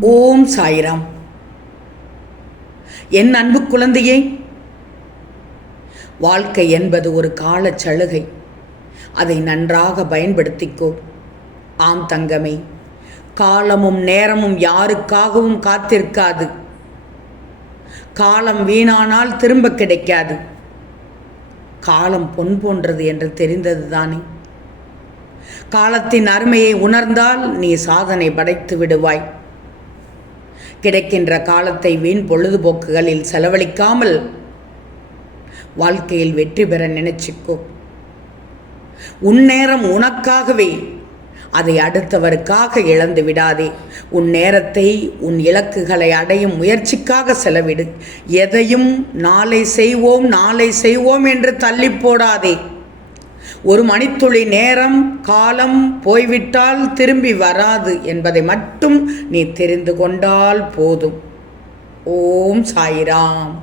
ஓம் சாய்ராம். என் அன்பு குழந்தையே, வாழ்க்கை என்பது ஒரு காலச் சலுகை. அதை நன்றாக பயன்படுத்திக்கோ. ஆம் தங்கமே, காலமும் நேரமும் யாருக்காகவும் காத்திருக்காது. காலம் வீணானால் திரும்ப கிடைக்காது. காலம் பொன் போன்றது என்று தெரிந்தது தானே. காலத்தின் அருமையை உணர்ந்தால் நீ சாதனை படைத்து விடுவாய். கிடைக்கின்ற காலத்தை வீண் பொழுதுபோக்குகளில் செலவழிக்காமல் வாழ்க்கையில் வெற்றி பெற நினைச்சிக்கோ. உன் நேரம் உனக்காகவே, அதை அடுத்தவருக்காக இழந்து விடாதே. உன் நேரத்தை உன் இலக்குகளை அடையும் முயற்சிக்காக செலவிடு. எதையும் நாளை செய்வோம் என்று தள்ளி போடாதே. ஒரு மணித்துளி நேரம் காலம் போய்விட்டால் திரும்பி வராது என்பதை மட்டும் நீ தெரிந்து கொண்டால் போதும். ஓம் சாய்ராம்.